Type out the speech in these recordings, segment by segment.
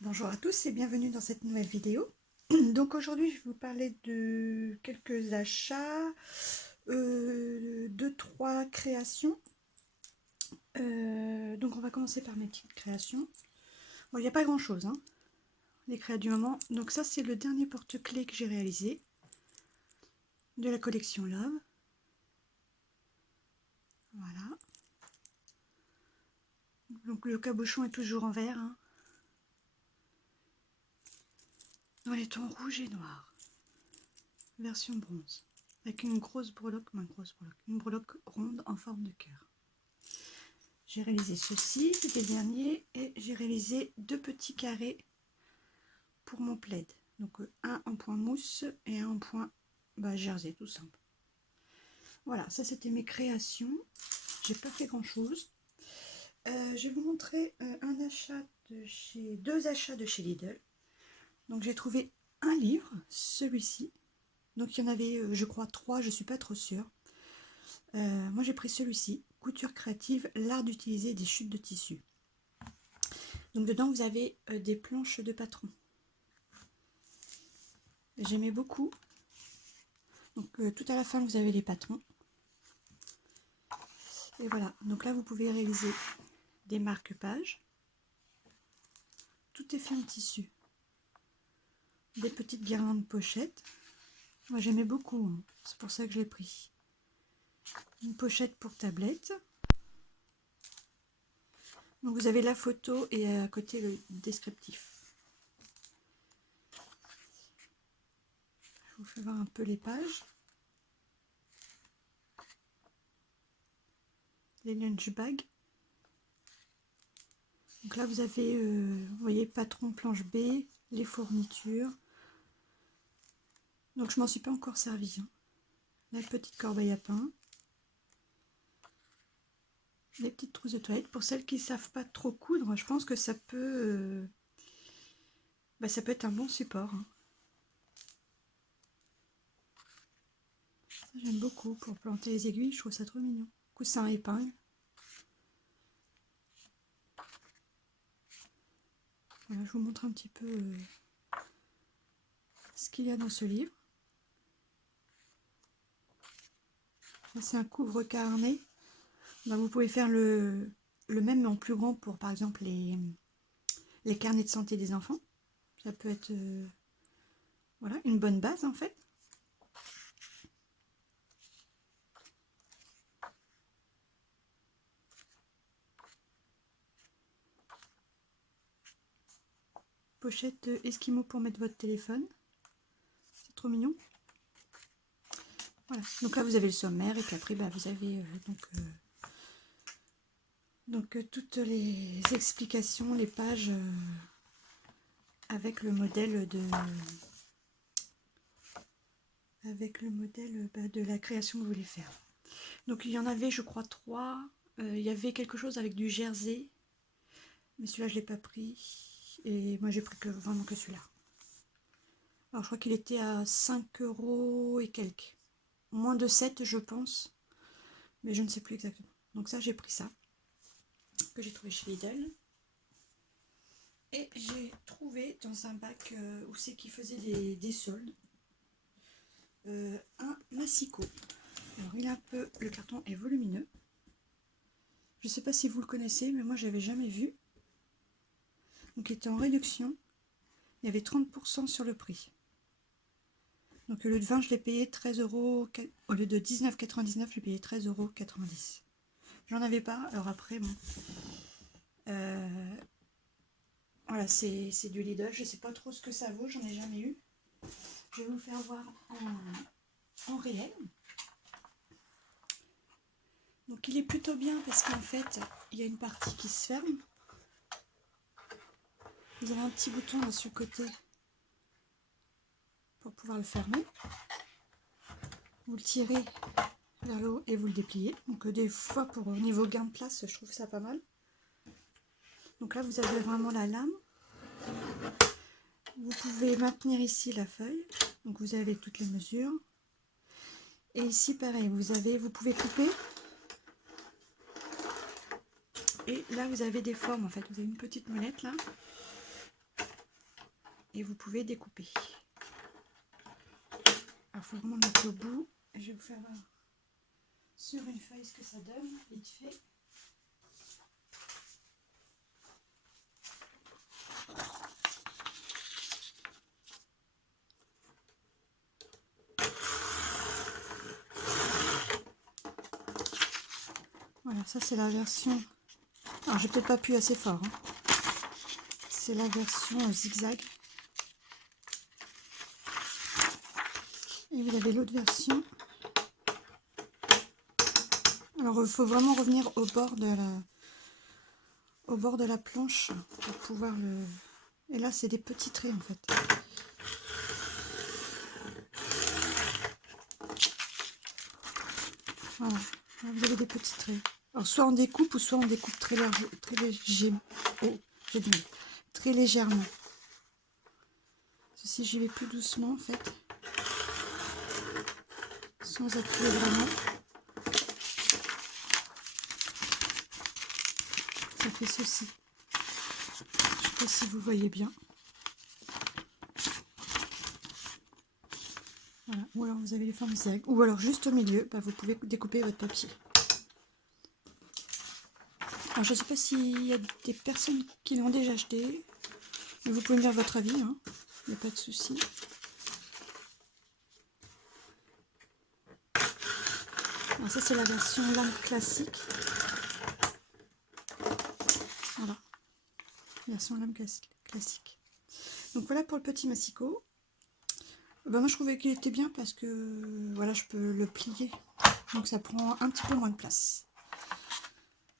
Bonjour à tous et bienvenue dans cette nouvelle vidéo. Donc aujourd'hui je vais vous parler de quelques achats, 2-3 créations. Donc on va commencer par mes petites créations. Bon, il n'y a pas grand chose, hein, les créas du moment. Donc ça c'est le dernier porte-clés que j'ai réalisé de la collection Love. Voilà. Donc le cabochon est toujours en vert, hein, dans les tons rouge et noir. Version bronze. Avec une grosse breloque, une breloque ronde en forme de cœur. J'ai réalisé ceci, c'était le dernier, et j'ai réalisé 2 petits carrés pour mon plaid. Donc un en point mousse et un en point jersey, tout simple. Voilà, ça c'était mes créations. J'ai pas fait grand chose. Je vais vous montrer un achat de chez, 2 achats de chez Lidl. Donc j'ai trouvé un livre, celui-ci. Donc il y en avait, je crois, 3, je suis pas trop sûre. Moi j'ai pris celui-ci, Couture créative, l'art d'utiliser des chutes de tissu. Donc dedans vous avez des planches de patron. J'aimais beaucoup. Donc tout à la fin vous avez les patrons. Et voilà, donc là vous pouvez réaliser des marque-pages. Tout est fait en tissu. Des petites guirlandes pochettes. Moi j'aimais beaucoup, hein. C'est pour ça que je l'ai pris. Une pochette pour tablette. Donc vous avez la photo et à côté le descriptif. Je vous fais voir un peu les pages. Les lunch bags. Donc là vous avez, vous voyez, patron planche B, les fournitures. Donc je m'en suis pas encore servi, hein. La petite corbeille à pain. Les petites trousses de toilette. Pour celles qui ne savent pas trop coudre, je pense que ça peut être un bon support, hein. J'aime beaucoup pour planter les aiguilles, je trouve ça trop mignon. Coussin à épingle. Voilà, je vous montre un petit peu ce qu'il y a dans ce livre. C'est un couvre-carnet. Vous pouvez faire le même mais en plus grand pour par exemple les carnets de santé des enfants. Ça peut être voilà, une bonne base en fait. Pochette Esquimau pour mettre votre téléphone. C'est trop mignon. Voilà, donc là vous avez le sommaire et puis après vous avez toutes les explications, les pages avec le modèle de la création que vous voulez faire. Donc il y en avait je crois 3. Il y avait quelque chose avec du jersey, mais celui-là je l'ai pas pris. Et moi j'ai pris vraiment que celui-là. Alors je crois qu'il était à 5 € et quelques. Moins de 7 je pense, mais je ne sais plus exactement. Donc ça j'ai pris ça, que j'ai trouvé chez Lidl. Et j'ai trouvé dans un bac où c'est qui faisait des soldes, un massicot. Alors il est un peu, le carton est volumineux. Je ne sais pas si vous le connaissez, mais moi j'avais jamais vu. Donc il était en réduction. Il y avait 30% sur le prix. Donc au lieu de 20, je l'ai payé 13 €. Au lieu de 19,99 €, j'ai payé 13,90 €. J'en avais pas. Alors après, bon. Voilà, c'est du Lidl. Je ne sais pas trop ce que ça vaut. J'en ai jamais eu. Je vais vous faire voir en réel. Donc il est plutôt bien parce qu'en fait, il y a une partie qui se ferme. Vous avez un petit bouton là sur le côté pour pouvoir le fermer. Vous le tirez vers le haut et vous le dépliez. Donc des fois pour au niveau gain de place, je trouve ça pas mal. Donc là vous avez vraiment la lame. Vous pouvez maintenir ici la feuille. Donc vous avez toutes les mesures. Et ici pareil, vous pouvez couper. Et là vous avez des formes en fait. Vous avez une petite molette là. et vous pouvez découper. Alors, il faut vraiment le mettre au bout. Je vais vous faire voir sur une feuille ce que ça donne, vite fait. Voilà, ça c'est la version... Alors, j'ai peut-être pas pu assez fort. Hein. C'est la version zigzag. Et vous avez l'autre version. Alors, il faut vraiment revenir au bord de la planche pour pouvoir le... Et là, c'est des petits traits en fait. Voilà, là, vous avez des petits traits. Alors, soit on découpe ou soit on découpe très légèrement. Oh, j'ai dit très légèrement. Ceci, j'y vais plus doucement en fait. Sans appuyer vraiment. Ça fait ceci. Je sais pas si vous voyez bien. Voilà. Ou alors vous avez les formes zigzag. Ou alors juste au milieu, bah, vous pouvez découper votre papier. Alors je ne sais pas s'il y a des personnes qui l'ont déjà acheté. Mais vous pouvez me dire votre avis. Hein. Il n'y a pas de souci. Alors ça c'est la version lame classique. Voilà. Version lame classique. Donc voilà pour le petit massicot. Ben moi je trouvais qu'il était bien parce que voilà, je peux le plier. Donc ça prend un petit peu moins de place.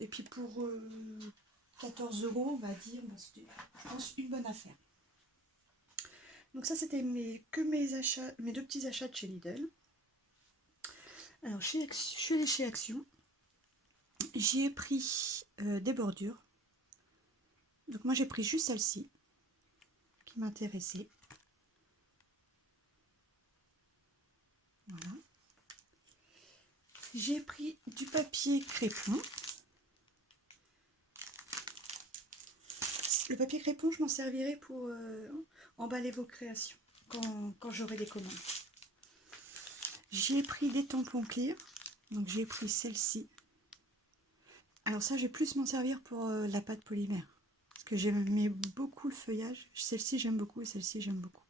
Et puis pour 14 €, on va dire, ben c'était, je pense, une bonne affaire. Donc ça c'était mes achats, mes deux petits achats de chez Lidl. Alors je suis allée chez Action. J'y ai pris des bordures. Donc moi j'ai pris juste celle-ci qui m'intéressait. Voilà. J'ai pris du papier crépon. Le papier crépon, je m'en servirai pour emballer vos créations quand j'aurai des commandes. J'ai pris des tampons clear. Donc j'ai pris celle-ci. Alors ça, je vais plus m'en servir pour la pâte polymère. Parce que j'aimais beaucoup le feuillage. Celle-ci, j'aime beaucoup et celle-ci, j'aime beaucoup.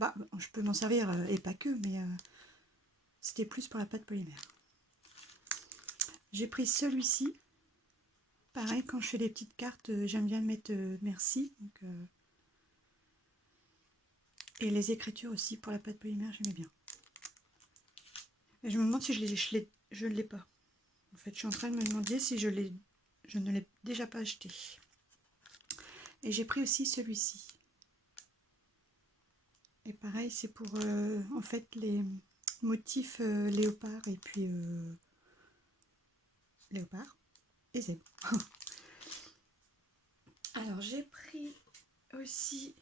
Bah, je peux m'en servir, et pas que, mais c'était plus pour la pâte polymère. J'ai pris celui-ci. Pareil, quand je fais des petites cartes, j'aime bien mettre merci. Donc, et les écritures aussi pour la pâte polymère, j'aimais bien. Et je me demande si je ne l'ai pas. En fait, je suis en train de me demander si je ne l'ai déjà pas acheté. Et j'ai pris aussi celui-ci. Et pareil, c'est pour en fait les motifs léopard et puis léopard et zèbre. Alors j'ai pris aussi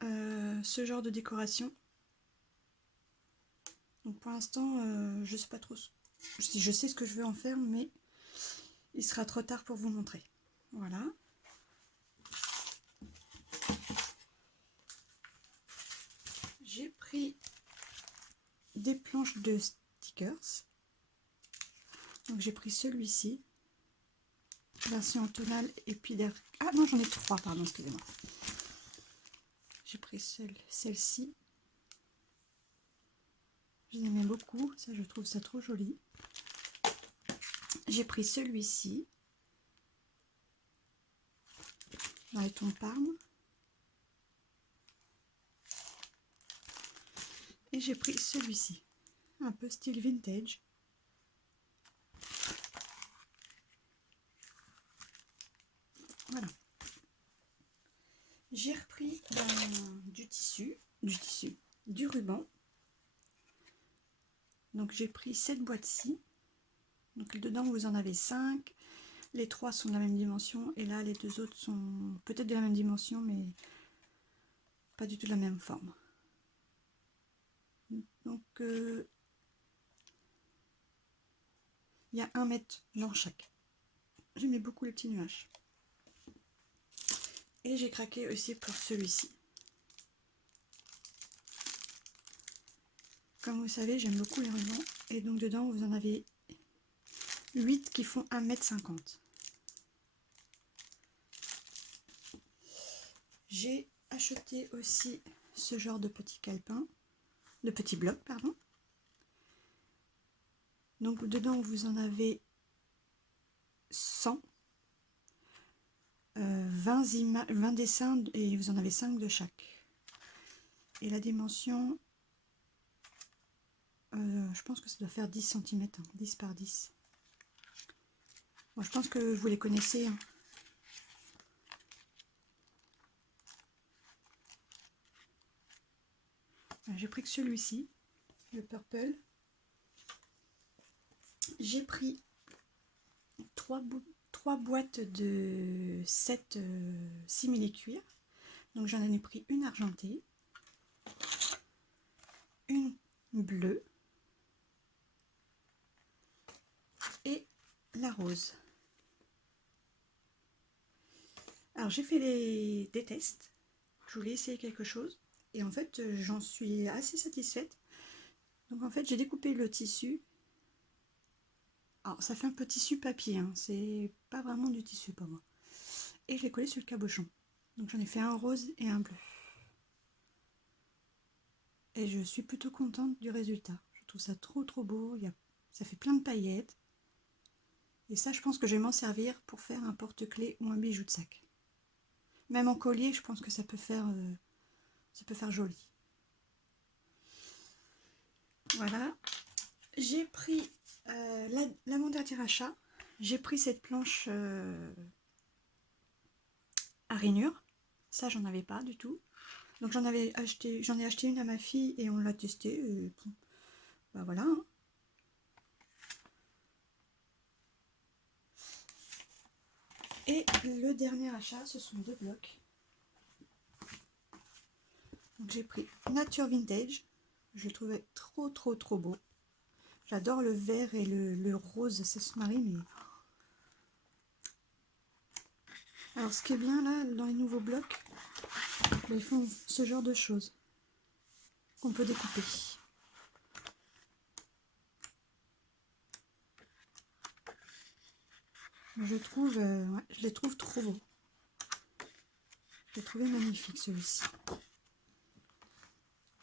ce genre de décoration. Donc pour l'instant, je sais pas trop. Je sais ce que je veux en faire, mais il sera trop tard pour vous montrer. Voilà. J'ai pris des planches de stickers. Donc j'ai pris celui-ci, version tonale épidermique. Ah non, j'en ai 3, pardon, excusez-moi. J'ai pris celle-ci. Je les aimais beaucoup, ça je trouve ça trop joli. J'ai pris celui-ci, dans les tons Parme. Et j'ai pris celui-ci, un peu style vintage. Voilà. J'ai repris du ruban. Donc j'ai pris cette boîte-ci. Donc dedans vous en avez 5. Les 3 sont de la même dimension et là les 2 autres sont peut-être de la même dimension mais pas du tout de la même forme. Donc il y a 1 mètre dans chaque. J'aimais beaucoup les petits nuages. Et j'ai craqué aussi pour celui-ci. Comme vous savez, j'aime beaucoup les rubans. Et donc dedans, vous en avez 8 qui font 1,50 m. J'ai acheté aussi ce genre de petits calepins, de petits blocs, pardon. Donc dedans, vous en avez 100, 20 dessins et vous en avez 5 de chaque. Et la dimension, je pense que ça doit faire 10 cm, hein, 10 par 10. Bon, je pense que vous les connaissez. Hein. J'ai pris que celui-ci, le purple. J'ai pris 3 boîtes de 7 simili-cuir. Donc j'en ai pris une argentée, une bleue et la rose. Alors j'ai fait des tests, je voulais essayer quelque chose et en fait j'en suis assez satisfaite. Donc en fait j'ai découpé le tissu. Alors ça fait un peu tissu papier, hein. C'est pas vraiment du tissu pour moi. Et je l'ai collé sur le cabochon. Donc j'en ai fait un rose et un bleu. Et je suis plutôt contente du résultat. Je trouve ça trop beau, ça fait plein de paillettes. Et ça je pense que je vais m'en servir pour faire un porte-clés ou un bijou de sac. Même en collier, je pense que ça peut faire joli. Voilà. J'ai pris mon dernier achat. J'ai pris cette planche à rainures. Ça, j'en avais pas du tout. Donc j'en ai acheté une à ma fille et on l'a testée. Bah voilà. Hein. Et le dernier achat, ce sont 2 blocs. Donc j'ai pris Nature Vintage. Je le trouvais trop beau. J'adore le vert et le rose, ça se marie, mais... Alors ce qui est bien là, dans les nouveaux blocs, ils font ce genre de choses qu'on peut découper. Je les trouve trop beaux. Je l'ai trouvé magnifique celui-ci.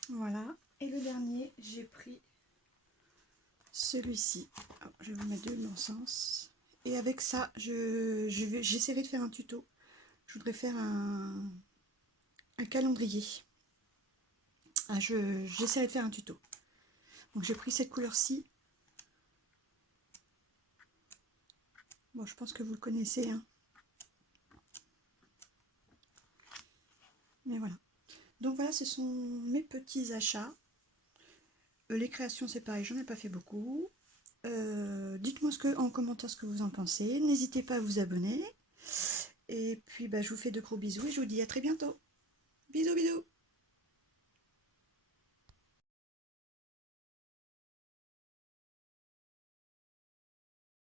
Voilà. Et le dernier, j'ai pris celui-ci. Je vais vous mettre de l'encens. Et avec ça, j'essaierai de faire un tuto. Je voudrais faire un calendrier. J'essaierai de faire un tuto. Donc j'ai pris cette couleur-ci. Bon, je pense que vous le connaissez. Hein. Mais voilà. Donc voilà, ce sont mes petits achats. Les créations, c'est pareil, j'en ai pas fait beaucoup. Dites-moi en commentaire ce que vous en pensez. N'hésitez pas à vous abonner. Et puis, je vous fais de gros bisous et je vous dis à très bientôt. Bisous, bisous.